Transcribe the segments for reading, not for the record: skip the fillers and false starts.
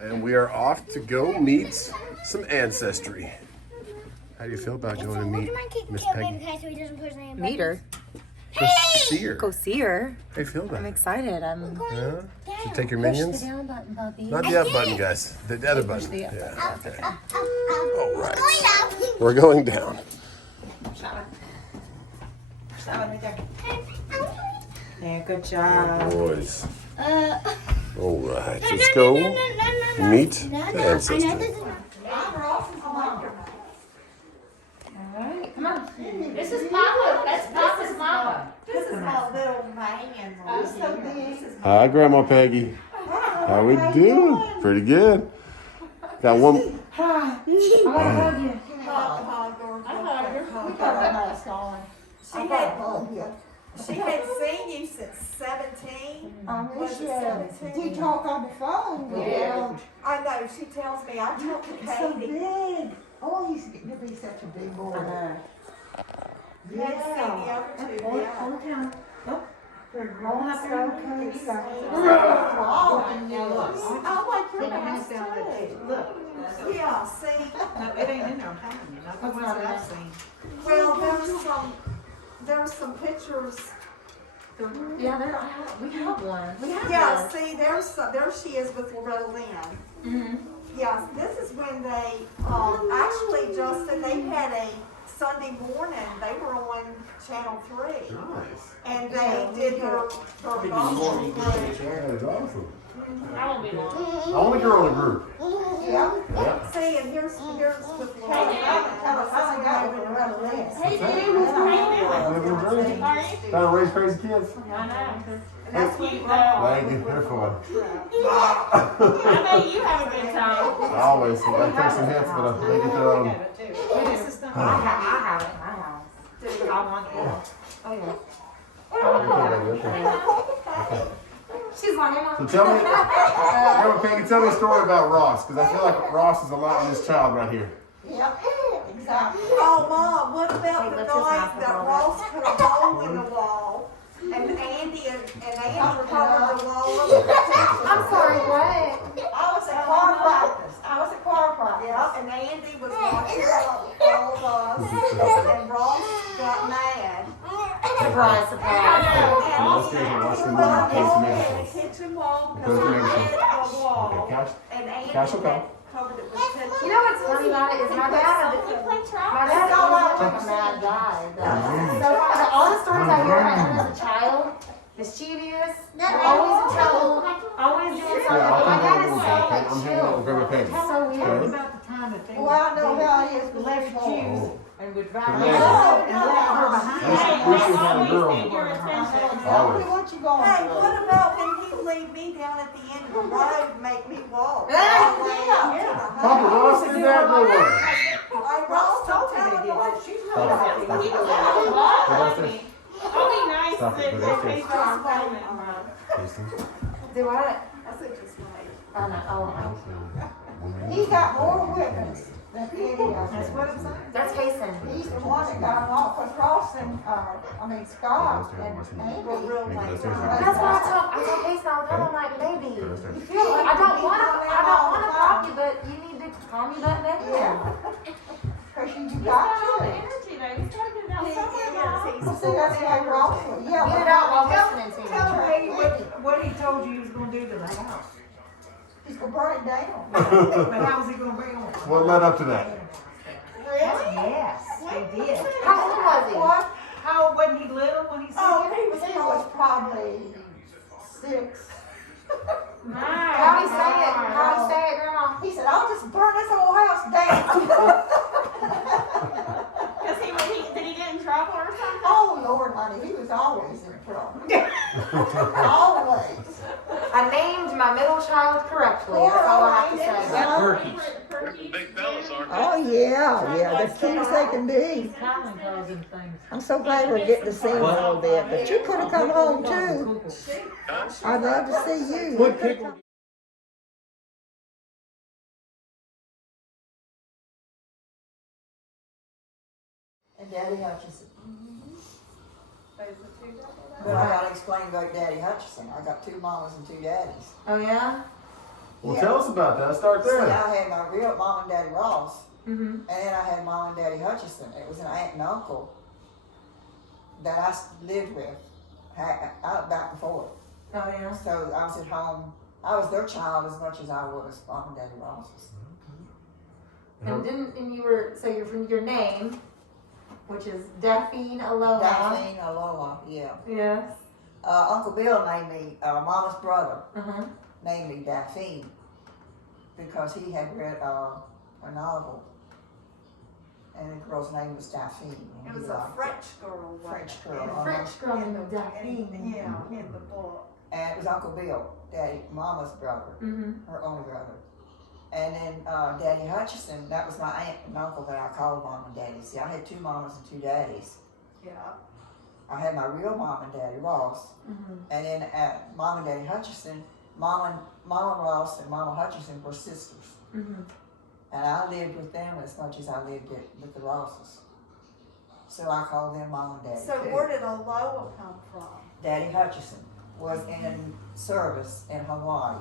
and we are off to go meet some ancestry. How do you feel about going to meet Miss Peggy? Meet her. Go see her. Go see her. How do you feel about I'm it? excited. Yeah? Should take your minions? Push the down button, Bubby. Not the up button, guys. The other button. the up Yeah, okay. All right. We're going down. Yeah, good job. Boys. All right. Let's go meet the ancestry. Alright, come on. This is Papa. That's Papa's mama. This is my little man. I'm so big. Hi, Grandma Peggy. How we doing? Pretty good. Got one. Hi. I want to hug you. She had seen you since 17. Was it 17? You talk on the phone. Yeah. I know. She tells me I talk to He's so Katie. big. Oh, he's getting to be such a big boy. You hadn't seen the other two yet. Grown up okay. He's like, Oh, like your house too. Look. Yeah, see. No, it ain't in there, I'm telling you. Not the ones that I've seen. Well, there's some pictures. Yeah, we have one. We have Yeah, one. see, there she is with Loretta Lynn. Yes, this is when they, actually, Justin, they had a Sunday morning, they were on Channel 3. Nice. And they did her gospel group. That is awesome. I won't be long. I want to go in a group. Yeah. See, and here's with Loretta Lynn. I got it around the list. Hey, dude. How you doing? Living dream. Are you? Trying to raise crazy kids. I know. And that's when Thank you. They're fun. I know you have a good time. Always. I take some hits, but they get their own. This is something. I have it. I want it. Oh, yeah. She's like, So tell me, Grandma Peggy, tell me a story about Ross, because I feel like Ross is a lot in this child right here. Yep, exactly. Oh, Mom, what about the let's just night knock the that ball Ross put a hole in the wall? And Andy covered the wall up with a I'm sorry, what? I was at choir practice. Yeah, and Andy was watching all of us, and Ross got mad. Surprise, surprise. And the kitchen wall because he hit the wall. And Andy covered it with pictures. You know what's funny about it is my dad always like a mad guy. So all the stories I hear about him as a child, mischievous, always in trouble, always doing something. My dad is so chill. It's so weird. About the time that they Well, I know how it is with left left Jews you. and would drive Yeah. her and left her behind. We should have a girl. Exactly what you going Hey, through. what about when he'd leave me down at the end of the road and make me walk? Papa Ross did that? No way. Ross told me they did that. He was a lot like me. I'll be nice Stop it, that but they that's face our comment. Do what? I said just wait. I know. Oh, He got more witness than Eddie does. That's what I'm saying. that's Hasten. He's the one that got him off, because Ross and, Scott and Amy. That's why I told Hasten all the time. I'm like, baby, you feel like I don't want to prop you, but you need to calm you back down. Because you He's got got all the to. energy though. He's got to get it out somewhere, Mom. Well, see, that's why Ross was, yeah. Get it out while listening to Tell me. me what he told you he was gonna do to the house. He's gonna burn it down. But how was he gonna bring it on? What led up to that? Yes, they did. How old was he? What? How, wasn't he little when he said Oh, that? he was probably 6. How he say it? How he say it, Grandma? He said, I'll just burn this whole house down. Cause did he get in trouble or something? Oh, Lord, honey, he was always in trouble. Always. I named my middle child correctly. That's all I have to say. Perky. Oh, yeah, the cutest they can be. Colin calls him things. I'm so glad we're getting to see them a little bit, but you could have come home too. I'd love to see you. What pickle? And Daddy Hutchison. But I gotta explain about Daddy Hutchison. I got 2 mamas and 2 daddies. Oh yeah? Well, Yeah. tell us about that. Start See, there. I had my real mom and daddy Ross, Mm-hmm. and then I had mom and daddy Hutchison. It was an aunt and uncle that I lived with out back and forth. Oh yeah. So I was at home. I was their child as much as I was mom and daddy Ross's. And you were you're from your name, which is Daphine Aloha. Daphine, Aloha, yeah. Yes. Uncle Bill named me, Mama's brother, Uh-huh. named me Daphine because he had read a novel, and the girl's name was Daphine. It and was he a liked French girl. French in- girl, The uh-huh. French girl named Daphine. Yeah, in the book. And it was Uncle Bill, Daddy, Mama's brother, Mm-hmm. her only brother. And then Daddy Hutchison, that was my aunt and uncle that I called Mom and Daddy. See, I had two mamas and two daddies. Yeah. I had my real mom and daddy Ross, Mm-hmm. and then Mom and Daddy Hutchison, Mama Ross and Mama Hutchison were sisters. Mm-hmm. And I lived with them as much as I lived with the Rosses. So I called them Mom and Daddy So too. where did Aloha come from? Daddy Hutchison was in service in Hawaii.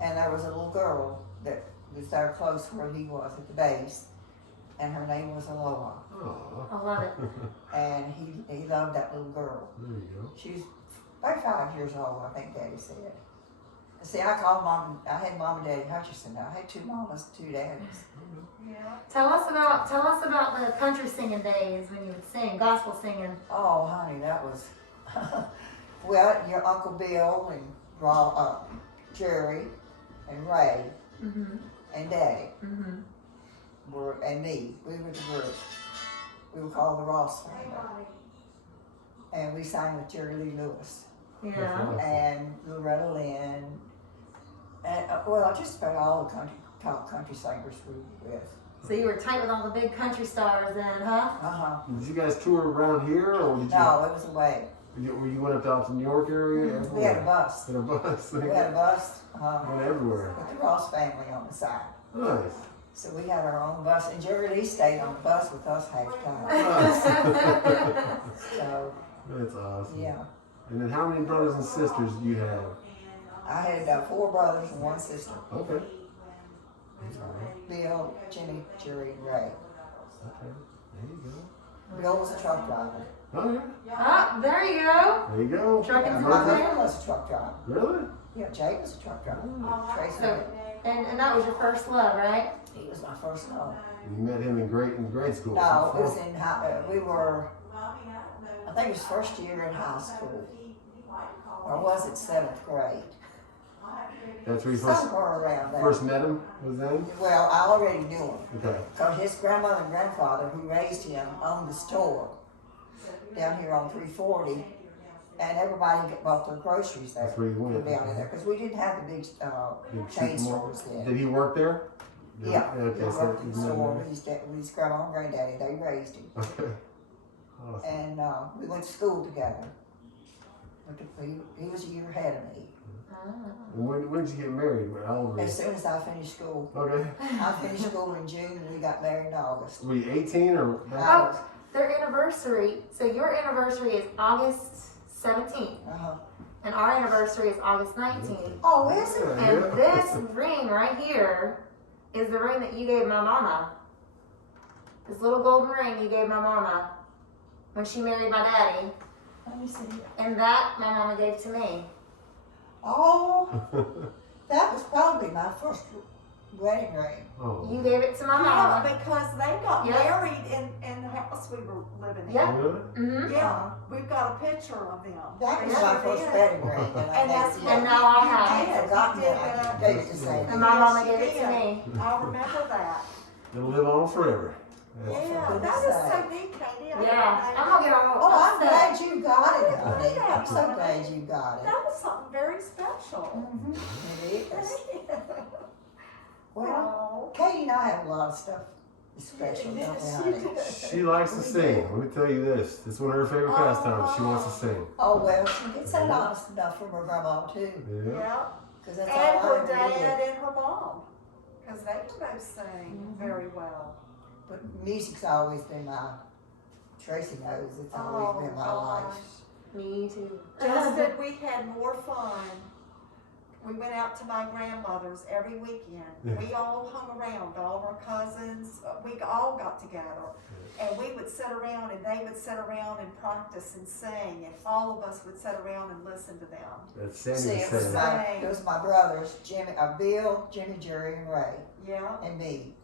And there was a little girl that was there close where he was at the base, and her name was Aloha. Aw. I love it. And he loved that little girl. There you go. She's about 5 years old, I think Daddy said. And see, I had Mom and Daddy Hutchison. I had two mamas, two daddies. Yeah. Tell us about the country singing days when you would sing, gospel singing. Oh, honey, that was, well, your Uncle Bill and Jerry and Ray Mm-hmm. and Daddy Mm-hmm. and me. We were the group. We were called the Ross family. And we sang with Jerry Lee Lewis Yeah. and Loretta Lynn. And, just about all the top country singers we were with. So you were tight with all the big country stars then, huh? Uh-huh. Did you guys tour around here, or did No, it was away. you went up to the New York area? We had a bus. In a bus. We had a bus Went everywhere. with the Ross family on the side. Nice. So we had our own bus, and Jerry Lee stayed on the bus with us half the time. Nice. So, That's awesome. yeah. And then how many brothers and sisters do you have? I had 4 brothers and 1 sister. Okay. Bill, Jimmy, Jerry, and Ray. Okay. There you go. Bill was a truck driver. Oh yeah. Ah, there you go. There you go. Trucking And to my the husband was a truck driver. Really? Yeah, Jake was a truck driver. Tracy, So, and that was your first love, right? he was my first love. You met him in grade school. No, it was in I think it was first year in high school. Or was it 7th grade? That's where you Somewhere around there. first met him. Was then? Well, I already knew him. Okay. Because his grandmother and grandfather, who raised him, owned the store down here on 340. And everybody bought their groceries there. That's where you went. Down there. Because we didn't have the big chain stores then. Did he work there? Yeah, Okay. he So worked in the he's not store there. with his grandma and granddaddy. They raised him. Okay. Awesome. And we went to school together. He was a year ahead of me. And when did you get married? How old were you? As soon as I finished school. Okay. I finished school in June and we got married in August. Were you 18 or? Oh, their anniversary. So your anniversary is August 17th, Uh-huh. and our anniversary is August 19th. Oh, is it? And this ring right here is the ring that you gave my mama. This little golden ring you gave my mama when she married my daddy, Let me see. and that my mama gave to me. Oh, that was probably my first wedding ring. Oh. You gave it to my Yeah, mama. because they got Yeah. married in the house we were living in. Yeah. Really? Mm-hmm. Yeah, we've got a picture of them. That was They my sure first did. wedding ring. And that's gave what And now I have I it. had forgotten You did that. I that. gave it to Sandy. And my mama Yes, gave you it to did. me. I remember that. It'll live on forever. Yeah, for that is goodness so sake. neat, Katie. I Yeah, didn't I'm know gonna get all Oh, I'm upset. glad you got it, honey. Yeah. I'm so glad you got it. that was something very special. It is. Well, Oh. Katie and I have a lot of stuff special, don't we, Yes, honey? you did. She likes to sing. Let me tell you this. It's one of her favorite pastimes. She wants to sing. Oh, well, she gets that honest enough from her grandma, too. Yeah. Yeah, Because that's and all I her ever dad did. and her mom, because they can both sing very well. But music's always been my, Tracy knows, it's always been my life. Me too. Just that we had more fun we went out to my grandmother's every weekend. We all hung around, all of our cousins, we all got together. And we would sit around and they would sit around and practice and sing, and all of us would sit around and listen to them. That's Sandy See, was saying. it was my brothers, Bill, Jimmy, Jerry, and Ray, Yeah, and me.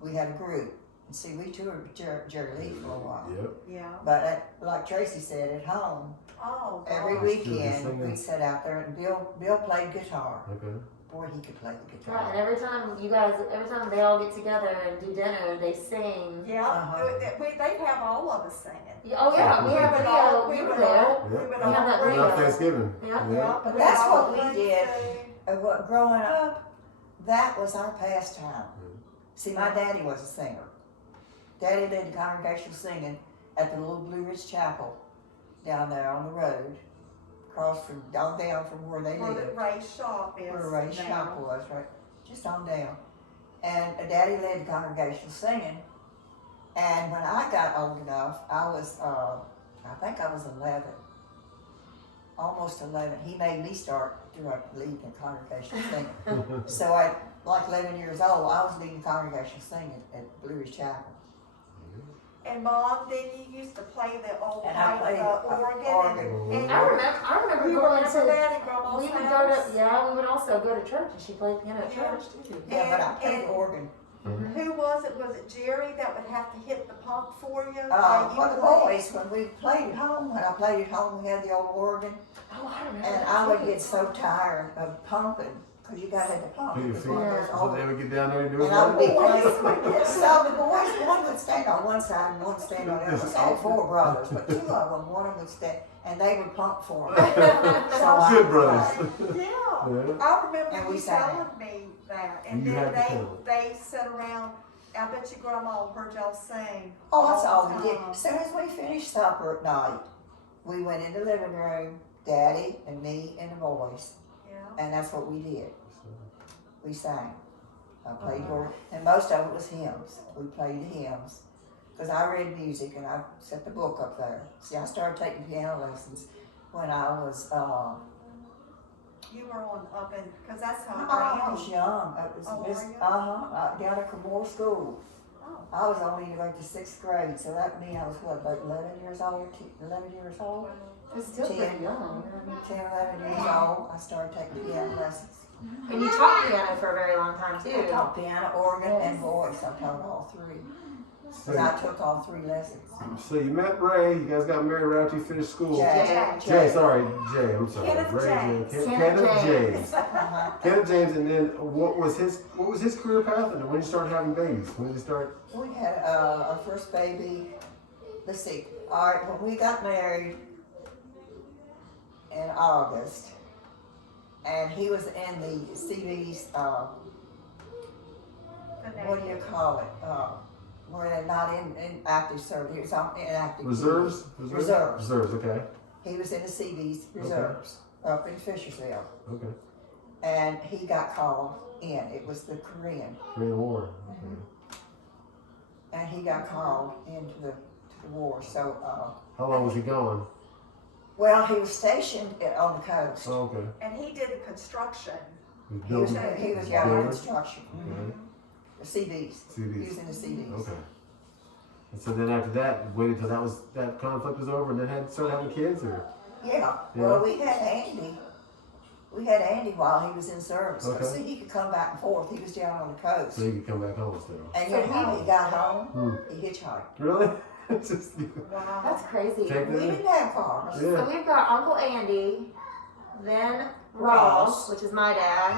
We had a group. And see, we toured with Jerry Lee for a while. Yep. yeah. But like Tracy said, at home, Oh, every gosh. weekend, singing. we'd sit out there and Bill played guitar. Okay. Boy, he could play the Right, and guitar. every time they all get together and do dinner, they sing. Yeah, Uh-huh. they'd have all of us singing. Oh yeah, we have a video. We You were would there. all, we would We have that all video. Around Thanksgiving. Yeah. Yeah, But we that's all what we would did. sing. And what, growing up, that was our pastime. See, my daddy was a singer. Daddy did the congregational singing at the little Blue Ridge Chapel down there on the road, across from, down from where they Where the lived. Ray's shop is Where Ray's now. shop was, right, just on down. And Daddy led the congregational singing. And when I got old enough, I was, I think I was 11, almost 11. He made me start leading the congregational singing. So at like 11 years old, I was leading the congregational singing at Blue Ridge Chapel. And Mom, then you used to play the old And I played organ. organ. And I remember you going remember to. that in Grandma's We would house? we would also go to church, and she played piano at Yeah. church too. Yeah, but I played And- organ. Who was it? Was it Jerry that would have to hit the pump for you? You Well, the played? boys, when we played at home, when I played at home, we had the old organ. Oh, I remember. And that I would too. get so tired of pumping, because you gotta have to pump. Put your It's feet. one of those So old- they would get down there and do it. And I would be right? playing. So the boys, one would stand on one side and one stand on the other. I had 4 brothers, but 2 of them, one of them would stand, and they would pump for me. So I Good would brothers. play. Yeah. Yeah. I remember And we you sang. telling me that. And You then had to tell it. they sat around. I bet your grandma heard y'all sing. Oh, that's all the we did. time. As soon as we finished supper at night, we went in the living room, Daddy and me and the boys, Yeah. and that's what we did. We sang. I played organ, and most of it was hymns. We played the hymns, because I read music and I set the book up there. See, I started taking piano lessons when I was, You were on up in, because that's how I was young. It was Oh, were you? down at Cremore School. Oh. I was only in like the 6th grade, so that meant I was what, about 11 years old, 11 years old? It's still pretty young. 10, 11 years old, I started taking piano lessons. And you taught piano for a very long time I too. taught piano, organ, and voice. I taught all 3. And I took all 3 lessons. So you met Ray. You guys got married right after you finished school. Jay. Jay, sorry, Jay. I'm sorry. Kenneth Ray, James. Jay. Kenneth James. Uh-huh. Kenneth James, and then what was his career path, and when you started having babies? When did you start? We had our first baby. Let's see. All right, when we got married in August, and he was in the CV's, what do you call it? Where they're not in active service. He was on inactive. Reserves? Reserves. Reserves, okay. He was in the CV's reserves up in Fishersville, Okay. and he got called in. It was the Korean, Korean War. and he got called into the war. So, How long was he gone? well, he was stationed on the coast. Oh, okay. And he did the construction. He was building- he was building? young construction. Okay. The CV's. He CDs. was in the CV's. Okay. And so then after that, waited till that conflict was over, and then started having kids, or? Yeah. Well, we had Andy. We had Andy while he was in service. Okay. See, he could come back and forth. He was down on the coast. So you could come back home still. And you know how he got home? Hmm. He hitchhiked. Really? It's just Wow. That's crazy. take We that. didn't have cars. So Yeah. we've got Uncle Andy, then Ross, which is my dad,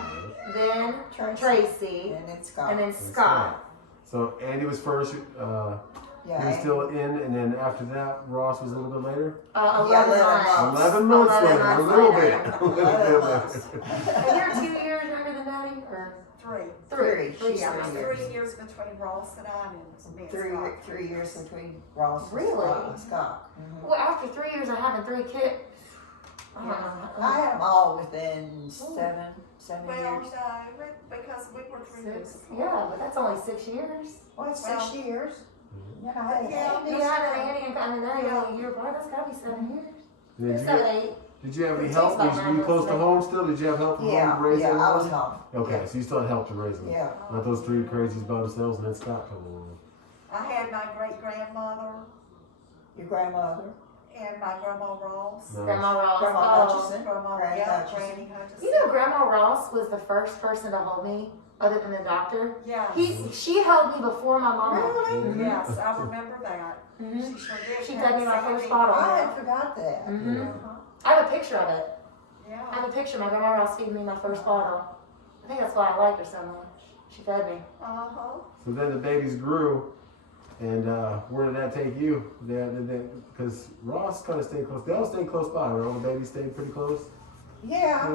then Tracy, And then Scott. and then That's Scott. So Andy was first. yeah, He was Andy. still in, and then after that, Ross was a little bit later. 11 11 months. 11 months 11 later, a months little later. bit. A little bit 11 months. later. And you're 2 years younger than Daddy, or 3. Three. She's Yeah, 3 3 years. years between Ross and I, and me and 3, Scott. 3 years between Ross Really? and Scott. well, after 3 years of having 3 kids. I had them all within 7 Well, years. no, because we were 3 years Six. apart. Yeah, but that's only 6 years. Well, it's Well, 6 years. Yeah, I had yeah, Andy. You had an Andy, and then they're only a year apart. That's gotta be 7 years. And then Seven, 8. Did you have any It help? takes about Were you 9 close to months. home still? Did you have help from home Yeah, to raise yeah, I everyone? was home. Okay, Yeah. so you still had help to raise them. Yeah. Not those three crazies by themselves and then Scott coming along. I had my great grandmother Your grandmother, and my grandma Ross. Nice. Grandma Ross. Grandma Oh. Hutchison, Grandma, Granny yeah, Hutchison. Granny Hutchison. You know, Grandma Ross was the first person to hold me, other than the doctor. Yeah. She held me before my mama. Really? Mhm. Yes, I remember that. Mhm. She sure did. She fed me my Sandy. first bottle. I had forgot that. Mhm. Uh-huh. I have a picture of it. I Yeah. have a picture. My grandma Ross feeding me my first bottle. I think that's why I liked her so much. She fed me. Uh-huh. So then the babies grew, and where did that take you? Because Ross kind of stayed close. They all stayed close by, right? All the babies stayed pretty close. Yeah,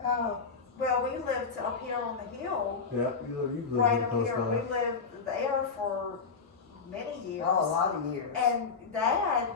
Yeah, Well, we lived up here on the hill, yeah. You lived right really up close here. by. We lived there for many years. oh, a lot of years. And Dad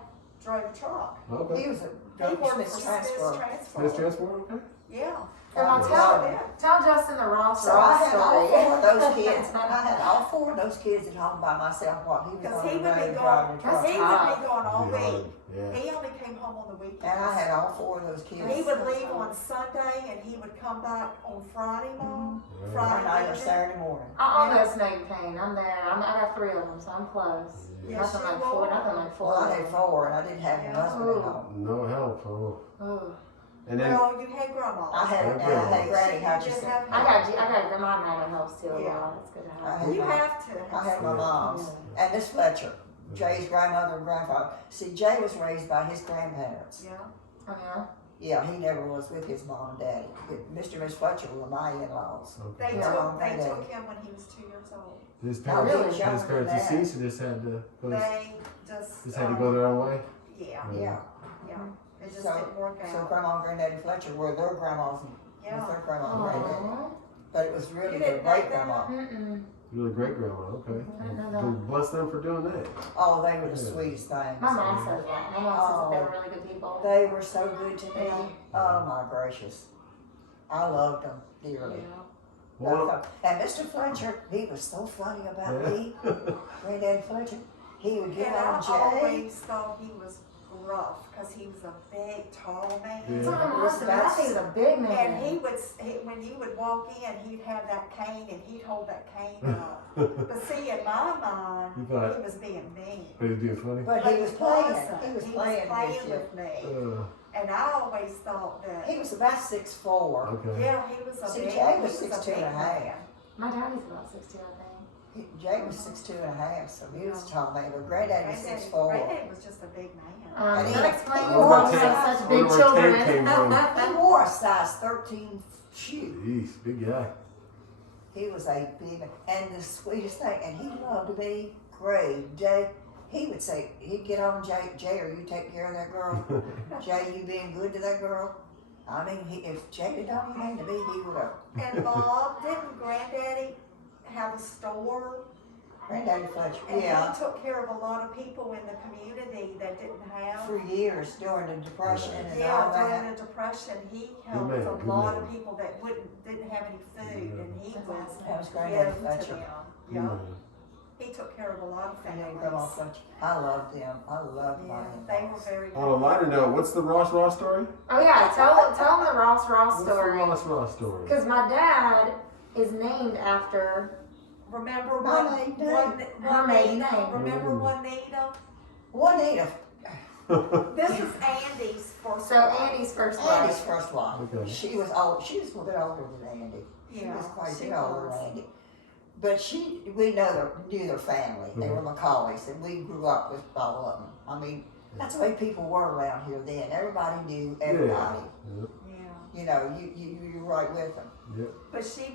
drove a truck. He Okay. was He a worked for Smith's Smith's transfer. Transfer. Smith's transport. Okay. Yeah. Grandma, Yeah. tell Justin the Ross So I Ross had all story. four of those kids. I had all four of those kids at home by myself while he was Because on he the would be road gone. driving the truck. He would be gone all It'd be hard. week. Yeah. He only came home on the weekends. And I had all four of those kids. He would leave on Sunday and he would come back on Friday, Mom. Yeah. Friday night or evening. Saturday morning. I almost know your pain. I'm there. I got 3 of them, so I'm close. Yes, Nothing you like 4. are. Nothing like 4. Well, I had four and I didn't have Yeah. my husband at home. No help. Oh. Ooh. And then Well, you had grandma. I had Okay. Granny You did Hutchison. have- I got grandma and mama helps too. Yeah. Yeah, it's good to I have. had You my- have to. I had my mom's. And Miss Fletcher, Jay's grandmother and grandfather. See, Jay was raised by his grandparents. Yeah. Oh yeah. Yeah, he never was with his mom and daddy. Mr. and Miss Fletcher were my in-laws. okay. They Yeah. took him when he was 2 years old. His Oh, parents, really? his Younger parents than that. deceased, and just had to go. They just Just had to go their own way. Yeah, Yeah. yeah. It just So- didn't work So out. Grandma and Granddaddy Fletcher were their grandmas and Yeah. with their grandma and granddaddy. Aw. But it was really You their didn't know great grandma. Mm-mm. You're the great grandma. Okay. I didn't know that. Well, bless them for doing that. Oh, they were the Yeah. sweetest things. My mom says that. My mom says that they Oh. were really good people. They were so good to me. Yeah. Oh my gracious. I loved them dearly. Well, And Mr. Fletcher, he was so funny about Yeah. me. Granddaddy Fletcher, he would get And on I Jay. always thought he was rough because he was a big, tall man. Yeah. So my mom said I think he's a big man. And when you would walk in, he'd have that cane and he'd hold that cane up. But see, in my mind, You thought- he was being mean. but he's being funny. But he was playing. wasn't. He was playing with you. with me. And I always thought that, He was about 6'4". Okay. yeah, he was a See, big, Jay he was was a 6'2" big and a half. man. My daddy's about 60, I think. Jay was 6'2" and a half, so he was a tall man. But Granddaddy was Granddaddy 6'4". Granddaddy was just a big man. And he- That explains he why wore we have size- such wonder big where children. Ted came from. He wore a size 13 shoe. Jeez, big guy. He was a big, and the sweetest thing, and he loved to be great. Jay, he would say, he'd get on Jay, are you taking care of that girl? Jay, you being good to that girl? I mean, if Jay had done anything to me, he would have. And Bob, didn't Granddaddy have a store? Granddaddy Fletcher, And yeah, he took care of a lot of people in the community that didn't have. for years during the Depression and all Yeah, that. during the Depression, he helped man, a good lot man. of people that didn't have any food, and he That's was awesome. That was Granddaddy giving to Fletcher. them. Yeah. Yeah, he took care of a lot of And then Grandma families. Fletcher. I loved them. I loved my Yeah, they were in-laws. very On a lighter note, what's the Ross story? Oh yeah, tell them the Ross What's story. the Ross story? Because my dad is named after. Remember My one, maiden one, name. Her maiden Juanita? name. Remember Juanita? Juanita, This is Andy's first So wife. Andy's first Andy's wife. first wife. Okay. She was old. She was a little bit older than Andy. She Yeah, was quite a she bit older was. than Andy. But we knew their family. They were Macaulays, and we grew up with all of them. I mean, that's the way people were around here then. Everybody knew everybody. Yeah. Yeah. You know, you were right with them. Yep. But she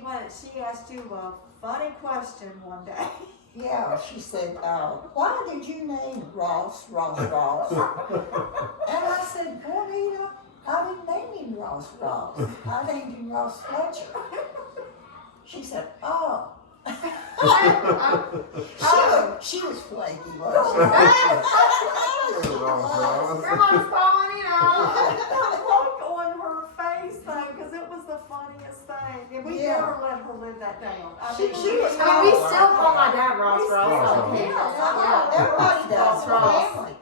asked you a funny question one day. Yeah, she said, why did you name Ross? And I said, Juanita, I didn't name him Ross. I named him Ross Fletcher. She said, oh. She was flaky, wasn't she? Grandma's calling, you know. The look on her face thing, because it was the funniest thing. And we Yeah. never let her live that down. She was I mean, we still call my dad Ross. Ross. Okay. Yeah, everybody does. Ross. Family.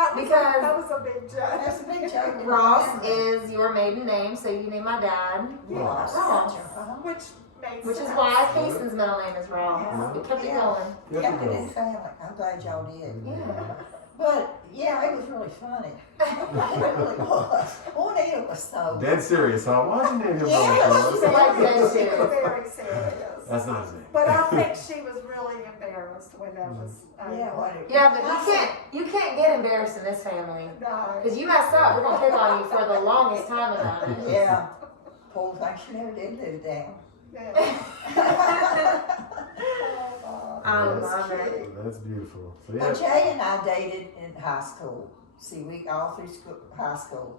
That was a big joke. That's a big joke. Ross is your maiden name, so you named my dad Ross. Ross. Which makes Which is sense. why Cason's middle name is Ross. Yeah. We kept it Yeah. going. Kept it in family. I'm glad y'all did. Yeah. But yeah, it was really funny. It really was. Juanita was so. Dead serious, huh? Why'd you name him Yeah. Ross? She like that She was too. very serious. That's not his name. But I think she was really embarrassed when that was. Yeah, what it- Yeah, but you can't get embarrassed in this family. No. Because you mess up, we're gonna pick on you for the longest time about it. Yeah. Poor thing, she never did live down. Yeah. I It was love it. cute. That's beautiful. So Well, yeah. Jay and I dated in high school. See, we all through school, high school.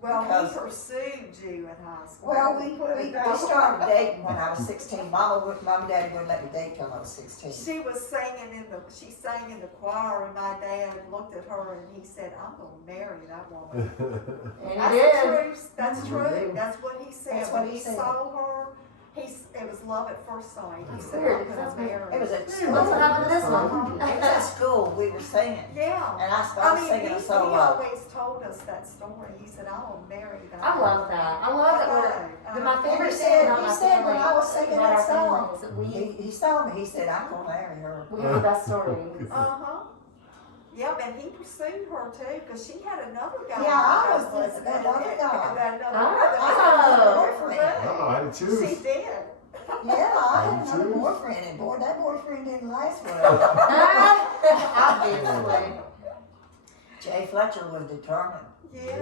Well, Because- he pursued you in high school. Well, we Put it that way. started dating when I was 16. Mom and Daddy wouldn't let me date till I was 16. She was singing she sang in the choir, and my dad looked at her and he said, "I'm gonna marry that woman." And That's you the did. truth. That's true. That's what he said. That's what When he he said. saw her, it was love at first sight. He said, Weird, "I'm because gonna that's weird. marry." It was at school. What's happened to this one? It was at school. We were singing. Yeah. And I I started mean, singing a he solo. always told us that story. He said, "I'm gonna marry that." I love that. I love that we're my favorite he thing said- about he my said family. when I was singing about that our family song, is that He saw me. He said, "I'm gonna marry her." we have the best stories. Yep, and he pursued her too, because she had another guy. Yeah, I that was that other guy. That Oh. another boyfriend. Oh, I had to choose. She did. Yeah, I had another Choose. boyfriend, and boy, that boyfriend didn't last well. Obviously. Jay Fletcher was determined. Yeah.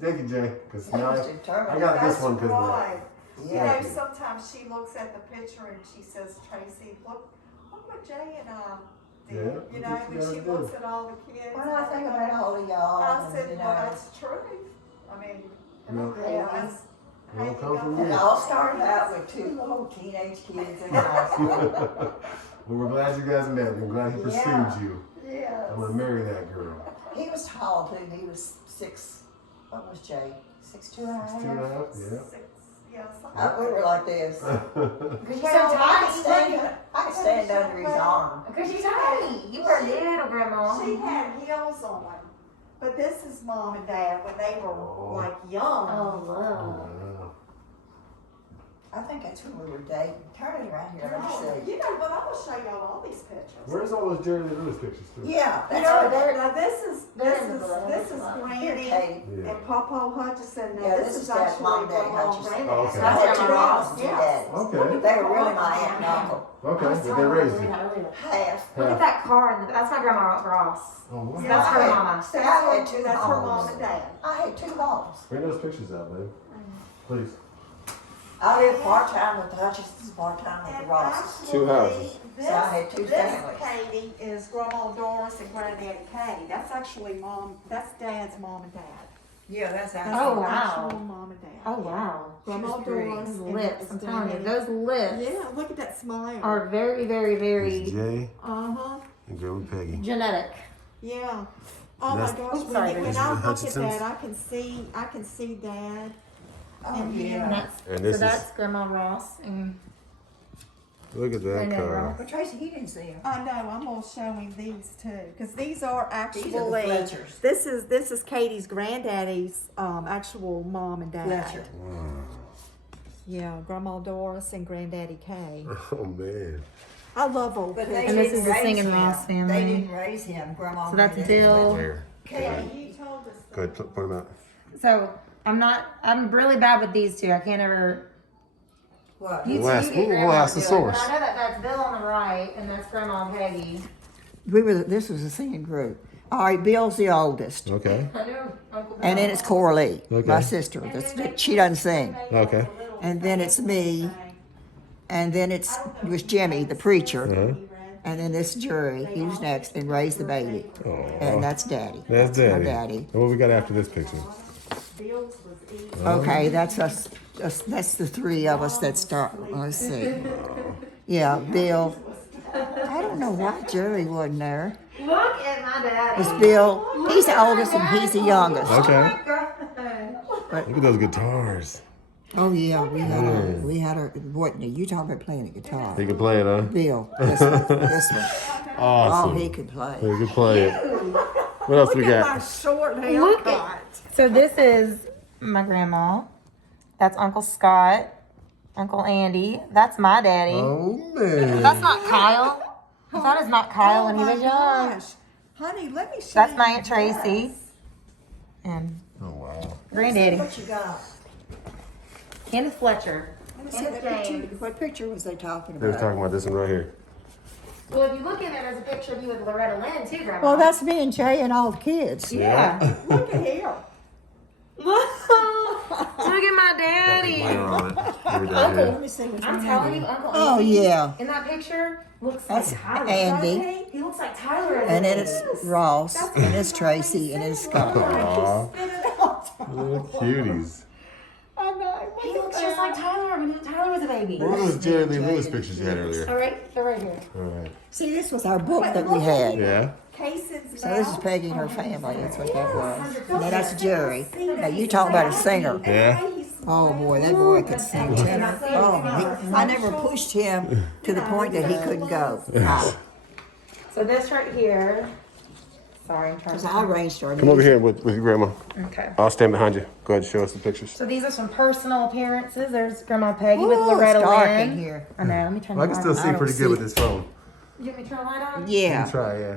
Thank you, Jay. Because He now was I determined. got this That's one because right. Yeah. You know, sometimes she looks at the picture and she says, "Tracy, look what Jay and I did." Yeah, You look know, what you when she guys looks did. at all the kids. When I think about all of y'all, I said, you "Well, know, that's true." I mean, Yeah. that's It all come from it you. all started out with two little teenage kids in high school. Well, we're glad you guys met. I'm glad he pursued Yeah. you. Yes. I'm gonna marry that girl. He was tall too. He was 6. What was Jay? 6'2.5". 6'2.5", Yeah, something. We were like this. Because you're So so tiny. I could stand under his arm. Because you're tiny. You were little, Grandma. She had heels on, but this is Mom and Dad when they were like young. Oh, wow. Wow. I think that's when we were dating. Turn it around here. Let me see. You know, but I'm gonna show y'all all these pictures. Where's all those Jerry Lee Lewis pictures too? Yeah, You that's know, right. now this is they're in the book. Here, Granny Katie. Yeah. and Papa Hutchison. Now Yeah, this this is is Dad, actually Mom, Daddy Grandma and Hutchison. Granddad. Oh, okay. I had two Grandma. moms, two Yes. dads. Okay. They were really my aunt and uncle. Okay. Did they raise you? Half. Look at that car. That's my grandma Ross. Oh, wow. Yeah. That's her mama. That's I had her, two that's her moms. mom and dad. I had 2 moms. Bring those pictures out, babe. Please. I lived part-time with the Hutchisons, part-time with the And Rosses. actually, Two houses. This, So I had 2 this families. Katie is Grandma Doris and Granddaddy Kay. That's actually that's Dad's mom and dad. Yeah, that's That's Oh, the wow. actual mom and dad. Oh, wow. Grandma She was great. Doris. Those and lips. it's I'm telling you, Granddaddy. those lips Yeah, look at that smile. are very, very, very Jay Uh-huh. and Grandma Peggy. genetic. Yeah. Oh my That's- gosh, Oops, sorry, when this I is look at Hutchison's? that, I can see Dad. Oh, And And yeah. that's, And this so is- that's Grandma Ross. And Look at that Granddaddy car. Ross. But Tracy, he didn't see him. I know, I'm gonna show him these too, because these are actually, These are the Fletchers. this is Katie's granddaddy's, actual mom and dad. Fletcher. Yeah, Grandma Doris and Granddaddy Kay. Oh man. I love old But they pictures. And this didn't is the raise Singing him. Ross family. They didn't raise him. Grandma So that's did. Bill. There. Katie. You told us that. Go ahead, point them out. So I'm really bad with these two. I can't ever. What? You We'll ask- you get we'll Grandma ask to the do it, source. But I know that that's Bill on the right, and that's Grandma and Peggy. This was a singing group. All right, Bill's the oldest. Okay. I know Uncle Bill. And then it's Coralie, Okay. my sister. She doesn't sing. Okay. And then it's me. And then it was Jimmy, the preacher. Uh-huh. And then this Jerry, he was next, and Ray's the baby. Oh. And that's Daddy. That's my Daddy. daddy. And what we got after this picture? Bill's was easy. Okay, that's us. That's the 3 of us that start. Let's see. Yeah, Bill. I don't know why Jerry wasn't there. Look at my daddy. It's Bill. He's the oldest and he's the youngest. Okay. But Look at those guitars. oh yeah, we had our Whitney. You talking about playing the guitar? He can play it, huh? Bill, this one. Oh, Awesome. he could play. He can play it. What else we Look at my got? short Look haircut. So this is my grandma. That's Uncle Scott, Uncle Andy. That's my daddy. Oh man. That's not Kyle. That is not Kyle when he was young. Gosh. Honey, let me show That's you my Aunt this. Tracy. And Oh wow. Granddaddy. What you got? Kenneth Fletcher. Let me see that picture. What picture was they talking They was about? talking about this one right here. Well, if you look in there, there's a picture of you with Loretta Lynn too, Grandma. Well, that's me and Jay and all the kids. Yeah. Look at here. Look at my daddy. Let me see which I'm one telling it you, is. Uncle Oh, Andy yeah. in that picture looks That's like Tyler. Andy. He looks like Tyler. And then it's Ross, and it's Tracy, and it's Scott. Aw. Spit it out. Little cuties. I know. He looks just like Tyler when Tyler was a baby. What were those Jerry Lee Lewis pictures you had earlier? All right, they're right here. All right. See, this was our book that we had. Yeah. Cason's So this is Peggy and her family. That's what that was. And then that's Jerry. Now you talk about a singer. Yeah. Oh boy, that boy could sing tenor. Oh, I never pushed him to the point that he couldn't go. So this right here. Sorry, I'm trying Because to. I arranged her. Come over here with your grandma. Okay. I'll stand behind you. Go ahead and show us the pictures. So these are some personal appearances. There's Grandma Peggy with Ooh, Loretta it's dark Lynn. in here. I know. Let me turn Well, I the can light still on. see pretty good with this phone. You want me to turn the light on? You Yeah. can try, yeah.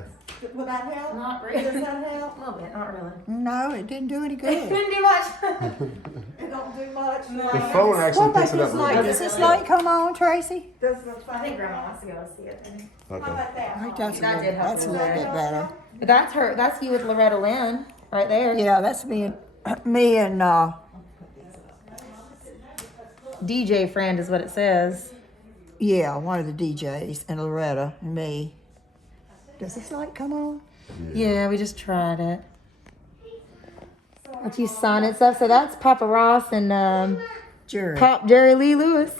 Will that help? Not really. Does that help? A little bit, not really. No, it didn't do any good. Didn't do much. It don't do much. The phone actually What about picks it up this really light? good. Does this light come on, Tracy? Does the I think Grandma wants to go see it. How Okay. about that? I think that's a That little, did help that's a a little little bit better. But that's her. That's you with Loretta Lynn, right there. Yeah, that's me and DJ friend is what it says. yeah, one of the DJs and Loretta and me. Does this light come on? Yeah, we just tried it. Let you sign it stuff. So that's Papa Ross and Jerry. Pop Jerry Lee Lewis.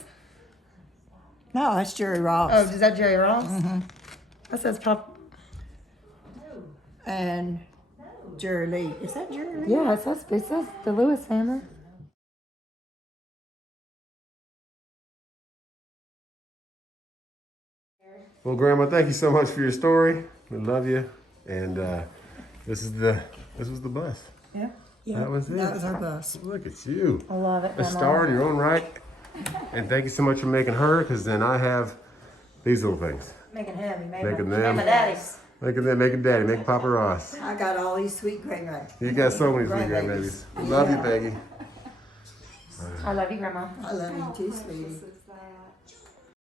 No, that's Jerry Ross. Oh, is that Jerry Ross? That says Pop. And Jerry Lee. Is that Jerry Lee? Yeah, it says the Lewis family. Well, Grandma, thank you so much for your story. We love you. And this was the bus. Yeah. That was it. That was our bus. Look at you. I love it. A star in your own right. And thank you so much for making her, because then I have these little things. Making him. Making them. my daddy's. Making Daddy, making Papa Ross. I got all these sweet great-grands. You got so many sweet grandbabies. Love you, Peggy. I love you, Grandma. I love you too, sweetie.